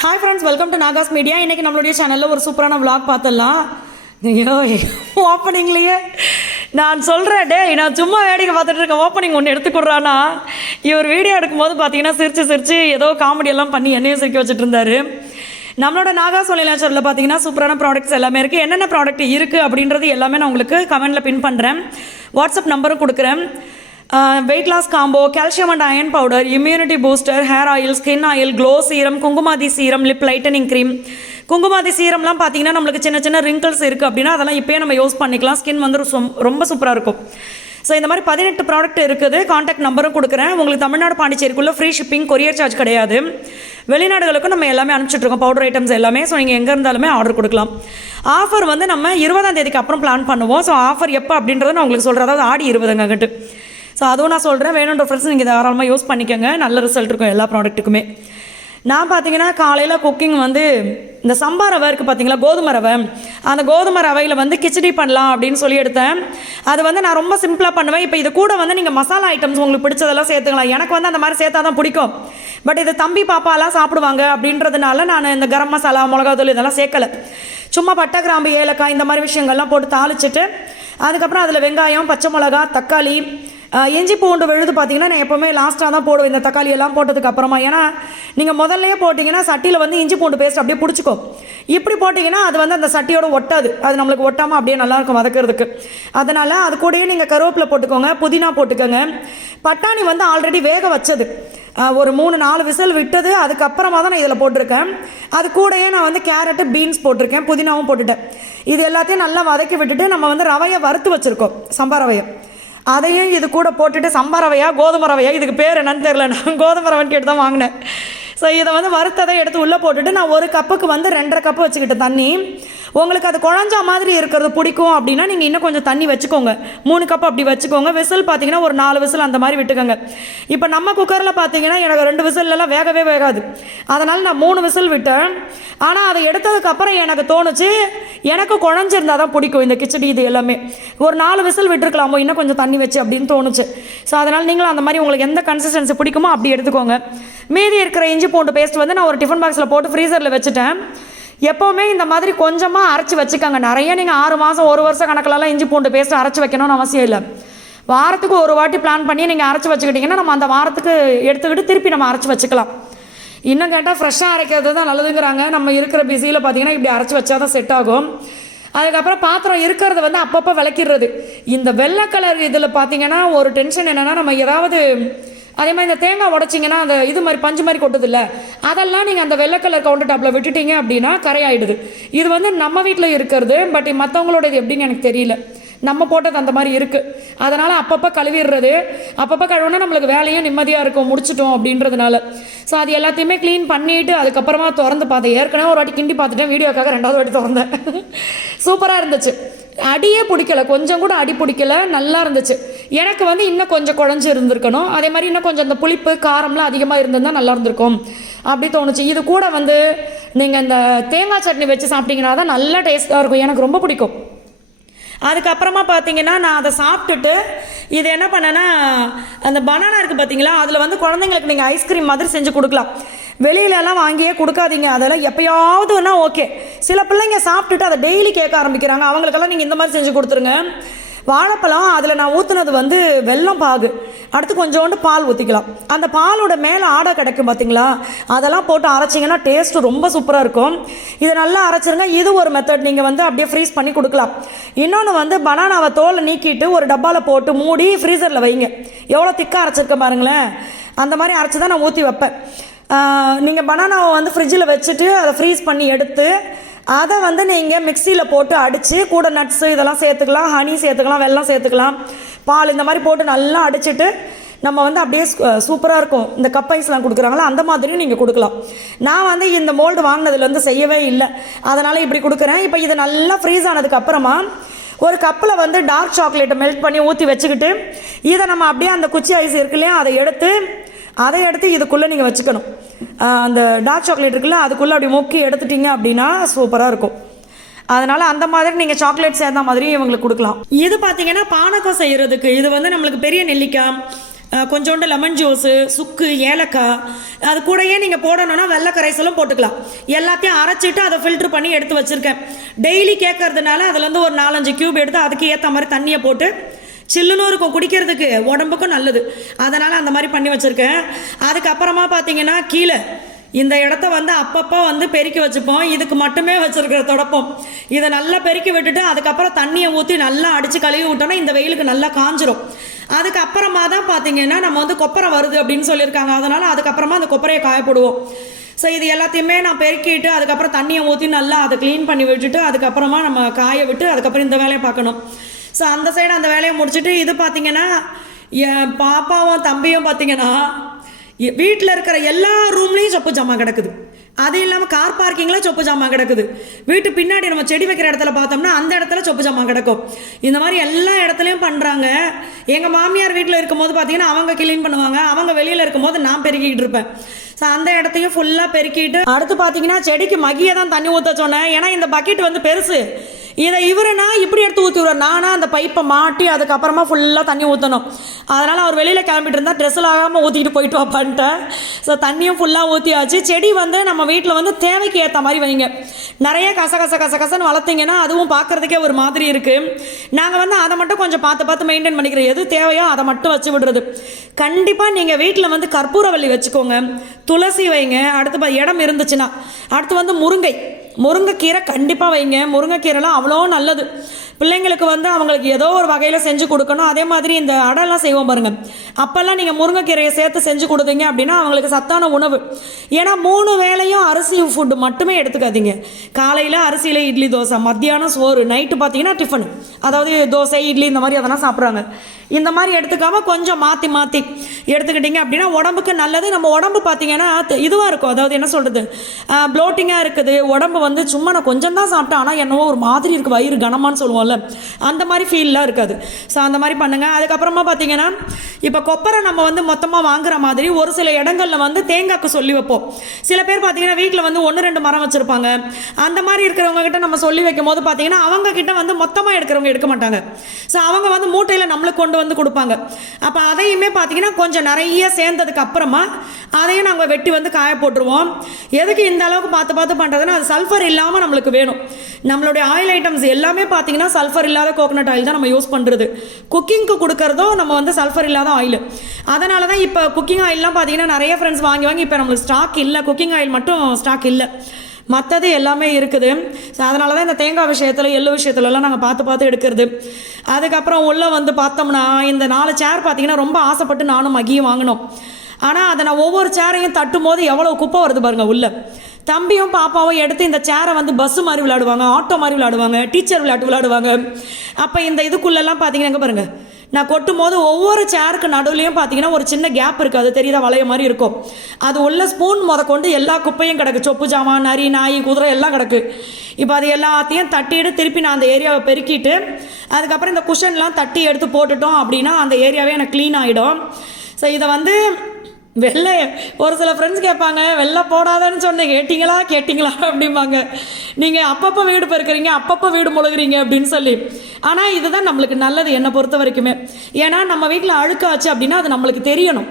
Hi friends, welcome to Nahash media. இன்றைக்கி நம்மளுடைய சேனலில் ஒரு சூப்பரான விளாக் பார்த்துடலாம். ஐயோ, ஓப்பனிங்லேயே நான் சொல்கிறேன், நான் சும்மா வேடிக்கை பார்த்துட்டு இருக்கேன், ஓப்பனிங் ஒன்று எடுத்துக்கொடுறானா. இவர் வீடியோ எடுக்கும்போது பார்த்தீங்கன்னா சிரித்து ஏதோ காமெடியெல்லாம் பண்ணி என்னையும் சிரிக்க வச்சுட்டு இருந்தார். நம்மளோட நாகாஸ் ஒன்லி நேச்சரில் பார்த்தீங்கன்னா சூப்பரான ப்ராடக்ட்ஸ் எல்லாமே இருக்குது. என்னென்ன ப்ராடக்ட் இருக்குது அப்படின்றது எல்லாமே நான் உங்களுக்கு கமெண்டில் பின் பண்ணுறேன். வாட்ஸ்அப் நம்பரும் கொடுக்குறேன். Weight loss combo, calcium and iron powder, immunity booster, hair oil, skin oil, glow serum, Kumkumadi serum, lip lightening cream. Kumkumadi சீரம்லாம் பார்த்தீங்கன்னா நம்மளுக்கு சின்ன சின்ன ரிங்கிள்ஸ் இருக்குது அப்படின்னா அதெல்லாம் இப்போயே நம்ம யூஸ் பண்ணிக்கலாம். ஸ்கின் வந்து ரொம்ப சூப்பராக இருக்கும். ஸோ இந்த மாதிரி 18 ப்ராடக்ட் இருக்குது. காண்டாக்ட் நம்பரும் கொடுக்குறேன். உங்களுக்கு தமிழ்நாடு பாண்டிச்சேரிக்குள்ளே ஃப்ரீ ஷிப்பிங், கொரியர் சார்ஜ் கிடையாது. வெளிநாடுகளுக்கும் நம்ம எல்லாமே அனுப்பிச்சிட்ருக்கோம், பவுடர் ஐட்டம்ஸ் எல்லாமே. ஸோ நீங்கள் எங்கே இருந்தாலுமே ஆர்டர் கொடுக்கலாம். ஆஃபர் வந்து நம்ம 20ஆம் தேதிக்கு அப்புறம் பிளான் பண்ணுவோம். ஸோ ஆஃபர் எப்போ அப்படின்றத நான் உங்களுக்கு சொல்கிறேன். அதாவது ஆடி 20 அங்கிட்டு. ஸோ அதுவும் நான் சொல்கிறேன், வேணுன்ற ஃப்ரெண்ட்ஸ் நீங்கள் தாராளமாக யூஸ் பண்ணிக்கோங்க. நல்ல ரிசல்ட் இருக்கும் எல்லா ப்ராடக்ட்டுக்குமே. நான் பார்த்தீங்கன்னா காலையில் குக்கிங் வந்து இந்த சம்பா ரவை இருக்குது பார்த்தீங்களா, கோதுமை ரவை. அந்த கோதுமை ரவையில் வந்து கிச்சடி பண்ணலாம் அப்படின்னு சொல்லி எடுத்தேன். அது வந்து நான் ரொம்ப சிம்பிளாக பண்ணுவேன். இப்போ இது கூட வந்து நீங்கள் மசாலா ஐட்டம்ஸ் உங்களுக்கு பிடிச்சதெல்லாம் சேர்த்துக்கலாம். எனக்கு வந்து அந்த மாதிரி சேர்த்தா தான் பிடிக்கும். பட் இது தம்பி பாப்பாலாம் சாப்பிடுவாங்க அப்படின்றதுனால நான் இந்த கரம் மசாலா, மிளகாத்தூள் இதெல்லாம் சேர்க்கலை. சும்மா பட்டை, கிராம்பு, ஏலக்காய் இந்த மாதிரி விஷயங்கள்லாம் போட்டு தாளிச்சிட்டு அதுக்கப்புறம் அதில் வெங்காயம், பச்சை மிளகா, தக்காளி, இஞ்சி பூண்டு விழுது பார்த்தீங்கன்னா நான் எப்போவுமே லாஸ்ட்டாக தான் போடுவேன் இந்த தக்காளி எல்லாம் போட்டதுக்கு அப்புறமா. ஏன்னா நீங்கள் முதல்லையே போட்டிங்கன்னா சட்டியில் வந்து இஞ்சி பூண்டு பேஸ்ட் அப்படியே பிடிச்சிக்கும். இப்படி போட்டிங்கன்னா அது வந்து அந்த சட்டியோட ஒட்டாது. அது நம்மளுக்கு ஒட்டாமல் அப்படியே நல்லாயிருக்கும் வதக்கிறதுக்கு. அதனால் அது கூடயே நீங்கள் கருவேப்பிலை போட்டுக்கோங்க, புதினா போட்டுக்கோங்க. பட்டாணி வந்து ஆல்ரெடி வேக வச்சது, ஒரு 3-4 விசில் விட்டது. அதுக்கப்புறமா தான் நான் இதில் போட்டிருக்கேன். அது கூடயே நான் வந்து கேரட்டு, பீன்ஸ் போட்டிருக்கேன், புதினாவும் போட்டுட்டேன். இது எல்லாத்தையும் நல்லா வதக்கி விட்டுட்டு நம்ம வந்து ரவையை வறுத்து வச்சுருக்கோம், சம்பா ரவையை. அதையும் இது கூட போட்டுட்டு, சம்பா ரவையா கோதுமை ரவையா இதுக்கு பேர் என்னன்னு தெரியல, நான் கோதுமை ரவைன்னு கேட்டு தான் வாங்கினேன். ஸோ இதை வந்து வறுத்ததை எடுத்து உள்ளே போட்டுட்டு நான் ஒரு கப்புக்கு வந்து 2.5 கப்பு வச்சுக்கிட்டேன் தண்ணி. உங்களுக்கு அது குழஞ்சா மாதிரி இருக்கிறது பிடிக்கும் அப்படின்னா நீங்கள் இன்னும் கொஞ்சம் தண்ணி வச்சுக்கோங்க, 3 கப் அப்படி வச்சுக்கோங்க. விசில் பார்த்தீங்கன்னா ஒரு 4 விசில் அந்த மாதிரி விட்டுக்கோங்க. இப்போ நம்ம குக்கரில் பார்த்தீங்கன்னா எனக்கு 2 விசிலெல்லாம் வேகவே வேகாது. அதனால் நான் 3 விசில் விட்டேன். ஆனால் அதை எடுத்ததுக்கப்புறம் எனக்கு தோணுச்சு, எனக்கு குழஞ்சிருந்தால் தான் பிடிக்கும் இந்த கிச்சடி. இது எல்லாமே ஒரு 4 விசில் விட்டுருக்கலாமோ இன்னும் கொஞ்சம் தண்ணி வச்சு அப்படின்னு தோணுச்சு. ஸோ அதனால் நீங்களும் அந்த மாதிரி உங்களுக்கு எந்த கன்சிஸ்டன்சி பிடிக்குமோ அப்படி எடுத்துக்கோங்க. மீதி இருக்கிற இஞ்சி பூண்டு பேஸ்ட் வந்து நான் ஒரு டிஃபன் பாக்ஸில் போட்டு ஃப்ரீசரில் வச்சுட்டேன். எப்போவுமே இந்த மாதிரி கொஞ்சமாக அரைச்சி வச்சுக்கோங்க. நிறைய நீங்கள் 6 மாதம் 1 வருஷம் கணக்கிலலாம் இஞ்சி பூண்டு பேஸ்ட்டு அரைச்சி வைக்கணும்னு அவசியம் இல்லை. வாரத்துக்கு ஒரு வாட்டி பிளான் பண்ணி நீங்கள் அரைச்சி வச்சுக்கிட்டிங்கன்னா நம்ம அந்த வாரத்துக்கு எடுத்துக்கிட்டு திருப்பி நம்ம அரைச்சி வச்சுக்கலாம். இன்னும் கேட்டால் ஃப்ரெஷ்ஷாக அரைக்கிறது தான் நல்லதுங்கிறாங்க. நம்ம இருக்கிற பிஸியில் பார்த்தீங்கன்னா இப்படி அரைச்சி வச்சா தான் செட் ஆகும். அதுக்கப்புறம் பாத்திரம் இருக்கிறத வந்து அப்பப்போ விளக்கிடுறது. இந்த வெள்ளை கலர் இதில் பார்த்தீங்கன்னா ஒரு டென்ஷன் என்னென்னா, நம்ம ஏதாவது அதே மாதிரி இந்த தேங்காய் உடைச்சிங்கன்னா அந்த இது மாதிரி பஞ்சு மாதிரி கொட்டுது இல்லை, அதெல்லாம் நீங்கள் அந்த வெள்ளை கலர் கவுண்டர் டாப்பில் விட்டுட்டீங்க அப்படின்னா கரையாயிடுது. இது வந்து நம்ம வீட்டில் இருக்கிறது, பட் மற்றவங்களோட இது எப்படின்னு எனக்கு தெரியல. நம்ம போட்டது அந்த மாதிரி இருக்குது. அதனால் அப்பப்போ கழுவிடுறது. அப்பப்போ கழுவுனா நம்மளுக்கு வேலையும் நிம்மதியாக இருக்கும், முடிச்சிட்டோம் அப்படின்றதுனால. ஸோ அது எல்லாத்தையுமே க்ளீன் பண்ணிவிட்டு அதுக்கப்புறமா திறந்து பார்த்தேன். ஏற்கனவே ஒரு வாட்டி கிண்டி பார்த்துட்டேன், வீடியோக்காக 2வது வாட்டி திறந்தேன். சூப்பராக இருந்துச்சு. அடியே பிடிக்கல, கொஞ்சம் கூட அடி பிடிக்கல, நல்லா இருந்துச்சு. எனக்கு வந்து இன்னும் கொஞ்சம் குழஞ்சி இருந்திருக்கணும். அதே மாதிரி இன்னும் கொஞ்சம் அந்த புளிப்பு காரம்லாம் அதிகமாக இருந்திருந்தால் நல்லா இருந்திருக்கும் அப்படி தோணுச்சு. இது கூட வந்து நீங்கள் இந்த தேங்காய் சட்னி வச்சு சாப்பிட்டீங்கன்னா தான் நல்லா டேஸ்ட்டாக இருக்கும். எனக்கு ரொம்ப பிடிக்கும். அதுக்கப்புறமா பார்த்தீங்கன்னா நான் அதை சாப்பிட்டுட்டு இது என்ன பண்ணேன்னா, அந்த பனானா இருக்குது பார்த்தீங்களா, அதில் வந்து குழந்தைங்களுக்கு நீங்கள் ஐஸ்கிரீம் மாதிரி செஞ்சு கொடுக்கலாம். வெளியிலலாம் வாங்கியே கொடுக்காதீங்க. அதெல்லாம் எப்போயாவதுன்னா ஓகே. சில பிள்ளைங்க சாப்பிட்டுட்டு அதை டெய்லி கேட்க ஆரம்பிக்கிறாங்க. அவங்களுக்கெல்லாம் நீங்கள் இந்த மாதிரி செஞ்சு கொடுத்துருங்க. வாழைப்பழம் அதில் நான் ஊற்றுனது வந்து வெல்லம் பாகு, அடுத்து கொஞ்சோண்டு பால் ஊற்றிக்கலாம். அந்த பாலோட மேலே ஆடை கிடைக்கும் பார்த்தீங்களா, அதெல்லாம் போட்டு அரைச்சிங்கன்னா டேஸ்ட்டு ரொம்ப சூப்பராக இருக்கும். இதை நல்லா அரைச்சிருங்க. இது ஒரு மெத்தட். நீங்கள் வந்து அப்படியே ஃப்ரீஸ் பண்ணி கொடுக்கலாம். இன்னொன்று வந்து பனானாவை தோலை நீக்கிட்டு ஒரு டப்பாவில் போட்டு மூடி ஃப்ரீசரில் வைங்க. எவ்வளோ திக்காக அரைச்சிருக்க பாருங்களேன். அந்த மாதிரி அரைச்சி தான் நான் ஊற்றி வைப்பேன். நீங்கள் பனானாவை வந்து ஃப்ரிட்ஜில் வச்சுட்டு அதை ஃப்ரீஸ் பண்ணி எடுத்து அதை வந்து நீங்கள் மிக்சியில் போட்டு அடித்து கூட நட்ஸு இதெல்லாம் சேர்த்துக்கலாம், ஹனி சேர்த்துக்கலாம், வெல்லம் சேர்த்துக்கலாம், பால் இந்த மாதிரி போட்டு நல்லா அடிச்சுட்டு நம்ம வந்து அப்படியே சூப்பராக இருக்கும். இந்த கப் ஐஸ்லாம் கொடுக்குறாங்களா அந்த மாதிரியும் நீங்கள் கொடுக்கலாம். நான் வந்து இந்த மோல்டு வாங்கினதுலேருந்து செய்யவே இல்லை, அதனால் இப்படி கொடுக்குறேன். இப்போ இது நல்லா ஃப்ரீஸ் ஆனதுக்கப்புறமா ஒரு கப்பில் வந்து டார்க் சாக்லேட்டை மெல்ட் பண்ணி ஊற்றி வச்சுக்கிட்டு இதை நம்ம அப்படியே அந்த குச்சி ஐஸ் இருக்கு இல்லையா, அதை எடுத்து இதுக்குள்ளே நீங்கள் வச்சுக்கணும். அந்த டார்க் சாக்லேட் இருக்குல்ல, அதுக்குள்ளே அப்படி முக்கி எடுத்துட்டிங்க அப்படின்னா சூப்பராக இருக்கும். அதனால் அந்த மாதிரி நீங்கள் சாக்லேட் சேர்ந்த மாதிரி இவங்களுக்கு கொடுக்கலாம். இது பார்த்தீங்கன்னா பானகம் செய்கிறதுக்கு. இது வந்து நம்மளுக்கு பெரிய நெல்லிக்காய், கொஞ்சோண்டு லெமன் ஜூஸு, சுக்கு, ஏலக்காய், அது கூடயே நீங்கள் போடணுன்னா வெள்ளை கரைசலும் போட்டுக்கலாம். எல்லாத்தையும் அரைச்சிட்டு அதை ஃபில்ட்ரு பண்ணி எடுத்து வச்சுருக்கேன். டெய்லி கேட்கறதுனால அதுலேருந்து ஒரு 4-5 கியூப் எடுத்து அதுக்கு ஏற்ற மாதிரி தண்ணியை போட்டு சில்லுன்னு இருக்கும், குடிக்கிறதுக்கு உடம்புக்கும் நல்லது. அதனால் அந்த மாதிரி பண்ணி வச்சுருக்கேன். அதுக்கப்புறமா பார்த்தீங்கன்னா கீழே இந்த இடத்த வந்து அப்பப்போ வந்து பெருக்கி வச்சுப்போம். இதுக்கு மட்டுமே வச்சுருக்கிற தொடப்பம் இதை நல்லா பெருக்கி விட்டுட்டு அதுக்கப்புறம் தண்ணியை ஊற்றி நல்லா அடித்து கழுவி விட்டோன்னா இந்த வெயிலுக்கு நல்லா காஞ்சிரும். அதுக்கப்புறமா தான் பார்த்தீங்கன்னா நம்ம வந்து கொப்பரை வருது அப்படின்னு சொல்லியிருக்காங்க. அதனால் அதுக்கப்புறமா அந்த கொப்பரையை காயப்படுவோம். ஸோ இது எல்லாத்தையுமே நான் பெருக்கிட்டு அதுக்கப்புறம் தண்ணியை ஊற்றி நல்லா அதை க்ளீன் பண்ணி விட்டுட்டு அதுக்கப்புறமா நம்ம காய விட்டு அதுக்கப்புறம் இந்த வேலையை பார்க்கணும். ஸோ அந்த சைடு அந்த வேலையை முடிச்சுட்டு இது பார்த்திங்கன்னா என் பாப்பாவும் தம்பியும் பார்த்திங்கன்னா வீட்டில் இருக்கிற எல்லா ரூம்லேயும் சொப்பு ஜாமான் கிடக்குது. அது இல்லாமல் கார் பார்க்கிங்கில் சொப்பு ஜாமான் கிடக்குது. வீட்டு பின்னாடி நம்ம செடி வைக்கிற இடத்துல பார்த்தோம்னா அந்த இடத்துல சொப்பு ஜாமான் கிடக்கும். இந்த மாதிரி எல்லா இடத்துலையும் பண்ணுறாங்க. எங்கள் மாமியார் வீட்டில் இருக்கும்போது பார்த்தீங்கன்னா அவங்க க்ளீன் பண்ணுவாங்க, அவங்க வெளியில் இருக்கும்போது நான் பெருக்கிக்கிட்டு இருப்பேன். ஸோ அந்த இடத்தையும் ஃபுல்லாக பெருக்கிட்டு அடுத்து பார்த்தீங்கன்னா செடிக்கு மகியை தான் தண்ணி ஊற்ற சொன்னேன். ஏன்னா இந்த பக்கெட் வந்து பெருசு, இதை இவருனா இப்படி எடுத்து ஊற்றி விடுவார். நானாக அந்த பைப்பை மாட்டி அதுக்கப்புறமா ஃபுல்லாக தண்ணி ஊற்றணும். அதனால் அவர் வெளியில் கிளம்பிட்டு இருந்தால் ட்ரெஸ்ஸில் ஆகாமல் ஊற்றிட்டு போயிட்டு வாப்பான்ட்டேன். ஸோ தண்ணியும் ஃபுல்லாக ஊற்றியாச்சு. செடி வந்து நம்ம வீட்டில் வந்து தேவைக்கு ஏற்ற மாதிரி வைங்க. நிறைய கசன்னு வளர்த்திங்கன்னா அதுவும் பார்க்குறதுக்கே ஒரு மாதிரி இருக்குது. நாங்கள் வந்து அதை மட்டும் கொஞ்சம் பார்த்து மெயின்டைன் பண்ணிக்கிறோம். எது தேவையோ அதை மட்டும் வச்சு விடுறது. கண்டிப்பாக நீங்கள் வீட்டில் வந்து கற்பூரவள்ளி வச்சுக்கோங்க, துளசி வைங்க. அடுத்து இடம் இருந்துச்சுன்னா அடுத்து வந்து முருங்கைக்கீரை கண்டிப்பாக வைங்க. முருங்கைக்கீரைலாம் அவ்வளோ நல்லது. பிள்ளைங்களுக்கு வந்து அவங்களுக்கு ஏதோ ஒரு வகையில் செஞ்சு கொடுக்கணும். அதே மாதிரி இந்த அடைலாம் செய்வோம் பாருங்கள், அப்போல்லாம் நீங்கள் முருங்கைக்கீரையை சேர்த்து செஞ்சு கொடுத்தீங்க அப்படின்னா அவங்களுக்கு சத்தான உணவு. ஏன்னா 3 வேளையும் அரிசி ஃபுட்டு மட்டுமே எடுத்துக்காதீங்க. காலையில் அரிசியில் இட்லி தோசை, மத்தியானம் சோறு, நைட்டு பார்த்தீங்கன்னா டிஃபன், அதாவது தோசை இட்லி இந்த மாதிரி அதெல்லாம் சாப்பிட்றாங்க. இந்த மாதிரி எடுத்துக்காமல் கொஞ்சம் மாற்றி எடுத்துக்கிட்டிங்க அப்படின்னா உடம்புக்கு நல்லது. நம்ம உடம்பு பார்த்திங்கன்னா இதுவாக இருக்கும், அதாவது என்ன சொல்கிறது, ப்ளோட்டிங்காக இருக்குது உடம்பு வந்து. சும்மா நான் கொஞ்சம் தான் சாப்பிட்டேன் ஆனால் என்னவோ ஒரு மாதிரி இருக்குது, வயிறு கனமான்னு சொல்லுவோம்ல, அந்த மாதிரி ஃபீல்லாம் இருக்காது. ஸோ அந்த மாதிரி பண்ணுங்கள். அதுக்கப்புறமா பார்த்தீங்கன்னா இப்போ கொப்பரை நம்ம வந்து மொத்தமாக வாங்குற மாதிரி ஒரு சில இடங்களில் வந்து தேங்காய்க்கு சொல்லி வைப்போம். சில பேர் பார்த்தீங்கன்னா வீட்டில் வந்து 1-2 மரம் வச்சுருப்பாங்க. அந்த மாதிரி இருக்கிறவங்க கிட்ட நம்ம சொல்லி வைக்கும் போது பார்த்தீங்கன்னா அவங்க கிட்ட வந்து மொத்தமாக எடுக்கிறவங்க எடுக்க மாட்டாங்க. ஸோ அவங்க வந்து மூட்டையில் நம்மளுக்கு கொண்டு வந்து கொடுப்பாங்க. அப்போ அதையுமே பார்த்தீங்கன்னா கொஞ்சம் நிறைய சேர்ந்ததுக்கு அப்புறமா அதையும் நாங்கள் வெட்டி வந்து காய போட்டுருவோம். எதுக்கு இந்த அளவுக்கு பார்த்து பண்ணுறதுன்னா அது சல்ஃபர் இல்லாமல் நம்மளுக்கு வேணும். நம்மளுடைய ஆயில் ஐட்டம்ஸ் எல்லாமே பார்த்தீங்கன்னா சல்ஃபர் இல்லாத கோகனட் ஆயில் தான் நம்ம யூஸ் பண்ணுறது. குக்கிங்க்கு கொடுக்கறதோ நம்ம வந்து சல்ஃபர் இல்லாத ஆயில். அதனால தான் இப்போ குக்கிங் ஆயிலெலாம் பார்த்தீங்கன்னா நிறைய ஃப்ரெண்ட்ஸ் வாங்கி இப்போ நம்மளுக்கு ஸ்டாக் இல்லை, குக்கிங் ஆயில் மட்டும் ஸ்டாக் இல்லை, மற்றது எல்லாமே இருக்குது. ஸோ அதனால தான் இந்த தேங்காய் விஷயத்தில் எள்ளு விஷயத்துலலாம் நாங்கள் பார்த்து எடுக்கிறது. அதுக்கப்புறம் உள்ளே வந்து பார்த்தோம்னா இந்த 4 சேர் பார்த்தீங்கன்னா ரொம்ப ஆசைப்பட்டு நானும் மகியும் வாங்கினோம். ஆனால் அதை நான் ஒவ்வொரு சேரையும் தட்டும் போது எவ்வளோ குப்பை வருது பாருங்கள் உள்ள. தம்பியும் பாப்பாவும் எடுத்து இந்த சேரை வந்து பஸ்ஸு மாதிரி விளையாடுவாங்க, ஆட்டோ மாதிரி விளையாடுவாங்க, டீச்சர் விளையாட்டு விளையாடுவாங்க. அப்போ இந்த இதுக்குள்ளெல்லாம் பார்த்தீங்கன்னா எங்கே பாருங்கள், நான் கொட்டும் போது ஒவ்வொரு சேருக்கு நடுவுலையும் பார்த்தீங்கன்னா ஒரு சின்ன கேப் இருக்குது, அது தெரியுதா, வளைய மாதிரி இருக்கும். அது உள்ள ஸ்பூன் கொண்டு எல்லா குப்பையும் கிடக்கு, சொப்பு ஜாமான், நரி, நாய், குதிரை எல்லாம் கிடக்கு. இப்போ அது எல்லாத்தையும் தட்டிட்டு திருப்பி நான் அந்த ஏரியாவை பெருக்கிட்டு அதுக்கப்புறம் இந்த குஷன்லாம் தட்டி எடுத்து போட்டுட்டோம் அப்படின்னா அந்த ஏரியாவே எனக்கு க்ளீன் ஆகிடும். ஸோ இதை வந்து வெள்ளை ஒரு சில ஃப்ரெண்ட்ஸ் கேட்பாங்க, வெள்ளை போடாதன்னு சொன்னேன், கேட்டிங்களா அப்படிம்பாங்க. நீங்கள் அப்பப்போ வீடு பெருக்கிறீங்க, அப்பப்போ வீடு முழுகிறீங்க அப்படின்னு சொல்லி. ஆனால் இதுதான் நம்மளுக்கு நல்லது என்னை பொறுத்த வரைக்குமே. ஏன்னா நம்ம வீட்டில் அழுக்காச்சு அப்படின்னா அது நம்மளுக்கு தெரியணும்.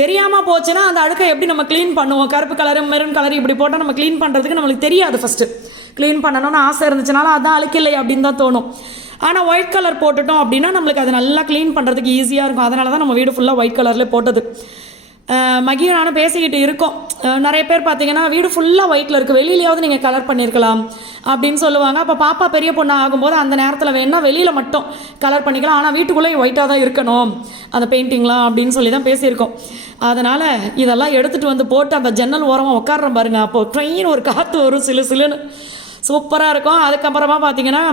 தெரியாமல் போச்சுன்னா அந்த அழுக்கை எப்படி நம்ம க்ளீன் பண்ணுவோம், கருப்பு கலரு மெரூன் கலர் இப்படி போட்டால் நம்ம க்ளீன் பண்ணுறதுக்கு நம்மளுக்கு தெரியாது. ஃபஸ்ட்டு க்ளீன் பண்ணணும்னு ஆசை இருந்துச்சுனாலும் அதான் அழுக்கில்லை அப்படின்னு தான் தோணும். ஆனால் ஒயிட் கலர் போட்டுட்டோம் அப்படின்னா நம்மளுக்கு அது நல்லா க்ளீன் பண்ணுறதுக்கு ஈஸியாக இருக்கும். அதனால தான் நம்ம வீடு ஃபுல்லாக ஒயிட் கலரில் போட்டது. மகியும் நானும் பேசிக்கிட்டு இருக்கோம். நிறைய பேர் பார்த்தீங்கன்னா வீடு ஃபுல்லாக ஒயிட்டில் இருக்குது, வெளியிலையாவது நீங்கள் கலர் பண்ணியிருக்கலாம் அப்படின்னு சொல்லுவாங்க. அப்போ பாப்பா பெரிய பொண்ணு ஆகும்போது அந்த நேரத்தில் வேணால் வெளியில் மட்டும் கலர் பண்ணிக்கலாம், ஆனால் வீட்டுக்குள்ளே ஒயிட்டாக தான் இருக்கணும் அந்த பெயிண்டிங்லாம் அப்படின்னு சொல்லி தான் பேசியிருக்கோம். அதனால் இதெல்லாம் எடுத்துகிட்டு வந்து போட்டு அந்த ஜன்னல் ஓரமாக உட்காடுறோம் பாருங்க, அப்போது ட்ரெயின் ஒரு காற்று வரும் சிலுன்னு சூப்பராக இருக்கும். அதுக்கப்புறமா பார்த்தீங்கன்னா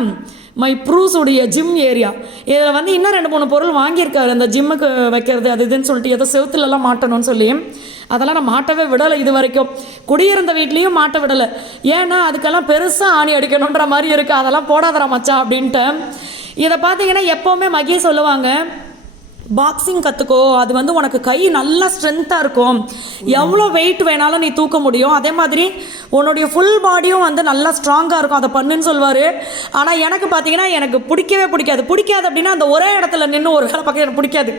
மை ப்ரூஸுடைய ஜிம் ஏரியா, இதில் வந்து இன்னும் 2-3 பொருள் வாங்கியிருக்காரு அந்த ஜிம்முக்கு வைக்கிறது அது இதுன்னு சொல்லிட்டு, ஏதோ செவுத்துலலாம் மாட்டணும்னு சொல்லி. அதெல்லாம் நான் மாட்டவே விடலை இது வரைக்கும். குடியிருந்த வீட்லேயும் மாட்ட விடலை. ஏன்னா அதுக்கெல்லாம் பெருசாக ஆணி அடிக்கணுன்ற மாதிரி இருக்குது, அதெல்லாம் போடாதரா மச்சான் அப்படின்ட்டு. இதை பார்த்தீங்கன்னா எப்போவுமே மகி சொல்லுவாங்க, பாக்ஸிங் கற்றுக்கோ, அது வந்து உனக்கு கை நல்லா ஸ்ட்ரென்த்தாக இருக்கும், எவ்வளோ வெயிட் வேணாலும் நீ தூக்க முடியும், அதே மாதிரி உன்னுடைய ஃபுல் பாடியும் வந்து நல்லா ஸ்ட்ராங்காக இருக்கும், அதை பண்ணுன்னு சொல்லுவார். ஆனால் எனக்கு பார்த்தீங்கன்னா எனக்கு பிடிக்காது அப்படின்னா அந்த ஒரே இடத்துல நின்று ஒரு வேலை பார்க்க எனக்கு பிடிக்காது.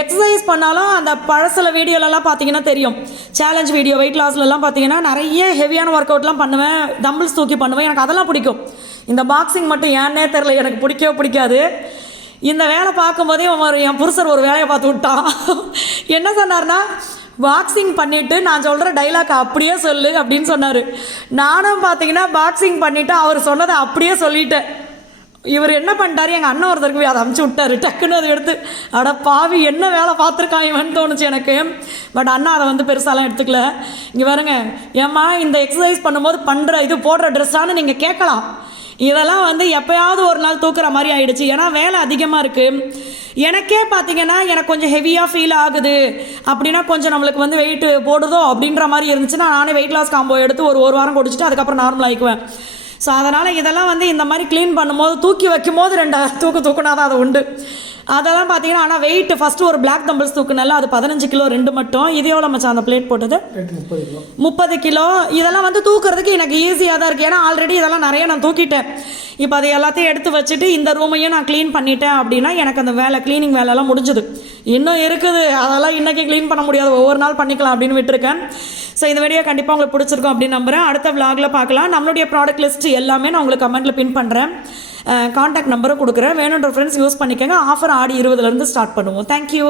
எக்ஸசைஸ் பண்ணாலும் அந்த பழசில் வீடியோலலாம் பார்த்தீங்கன்னா தெரியும், சேலஞ்ச் வீடியோ வெயிட் லாஸ்லலாம் பார்த்தீங்கன்னா நிறைய ஹெவியான ஒர்க் அவுட்லாம் பண்ணுவேன், டம்பிள்ஸ் தூக்கி பண்ணுவேன். எனக்கு அதெல்லாம் பிடிக்கும். இந்த பாக்ஸிங் மட்டும் ஏன்னே தெரில, எனக்கு பிடிக்கவே பிடிக்காது. இந்த வேலை பார்க்கும்போதே என் புருஷர் ஒரு வேலையை பார்த்து விட்டான். என்ன சொன்னார்னா, பாக்ஸிங் பண்ணிவிட்டு நான் சொல்கிற டைலாக் அப்படியே சொல்லு அப்படின்னு சொன்னார். நானும் பார்த்தீங்கன்னா பாக்ஸிங் பண்ணிவிட்டு அவர் சொன்னதை அப்படியே சொல்லிட்டேன். இவர் என்ன பண்ணிட்டாரு, எங்கள் அண்ணன் ஒருத்தருக்கு போய் அதை அமுச்சு விட்டாரு. டக்குன்னு அதை எடுத்து அட பாவி என்ன வேலை பார்த்துருக்கான் இவன் தோணுச்சு எனக்கு. பட் அண்ணா அதை வந்து பெருசாலாம் எடுத்துக்கல. இங்கே பாருங்க, ஏம்மா இந்த எக்ஸசைஸ் பண்ணும்போது பண்ணுற இது போடுற ட்ரெஸ்ஸானு நீங்கள் கேட்கலாம். இதெல்லாம் வந்து எப்போயாவது ஒரு நாள் தூக்குற மாதிரி ஆகிடுச்சு. ஏன்னா வேலை அதிகமாக இருக்குது. எனக்கே பார்த்தீங்கன்னா எனக்கு கொஞ்சம் ஹெவியாக ஃபீல் ஆகுது அப்படின்னா, கொஞ்சம் நம்மளுக்கு வந்து வெயிட் போடுதோ அப்படின்ற மாதிரி இருந்துச்சுன்னா நானே வெயிட் லாஸ் காம்போ எடுத்து ஒரு வாரம் குடிச்சிட்டு அதுக்கப்புறம் நார்மல் ஆகிக்குவேன். ஸோ அதனால் இதெல்லாம் வந்து இந்த மாதிரி க்ளீன் பண்ணும்போது தூக்கி வைக்கும் போது 2 தூக்குனா தான் அது உண்டு. அதெல்லாம் பார்த்தீங்கன்னா, ஆனால் வெயிட் ஃபஸ்ட்டு ஒரு பிளாக் தம்பிள்ஸ் தூக்குனால அது 15 கிலோ 2 மட்டும். இது எவ்வளோ மச்சான் அந்த பிளேட் போட்டது? 30 கிலோ. இதெல்லாம் வந்து தூக்குறதுக்கு எனக்கு ஈஸியாக தான் இருக்குது. ஏன்னா ஆல்ரெடி இதெல்லாம் நிறைய நான் தூக்கிட்டேன். இப்போ அதை எல்லாத்தையும் எடுத்து வச்சுட்டு இந்த ரூமையும் நான் க்ளீன் பண்ணிட்டேன் அப்படின்னா எனக்கு அந்த வேலை க்ளீனிங் வேலைலாம் முடிஞ்சுது. இன்னும் இருக்குது, அதெல்லாம் இன்றைக்கி க்ளீன் பண்ண முடியாது, ஒவ்வொரு நாள் பண்ணிக்கலாம் அப்படின்னு விட்டுருக்கேன். ஸோ இந்த வீடியோ கண்டிப்பாக உங்களுக்கு பிடிச்சிருக்கும் அப்படின்னு நம்புகிறேன். அடுத்த விளாகில் பார்க்கலாம். நம்மளுடைய ப்ராடக்ட் லிஸ்ட் எல்லாமே நான் உங்களுக்கு கமெண்ட்டில் பின் பண்ணுறேன். கான்டாக்ட் நம்பரும் கொடுக்குறேன், வேணுன்ற ஃப்ரெண்ட்ஸ் யூஸ் பண்ணிக்கோங்க. ஆஃபர் ஆடி 20 ஸ்டார்ட் பண்ணுவோம். தேங்க்யூ.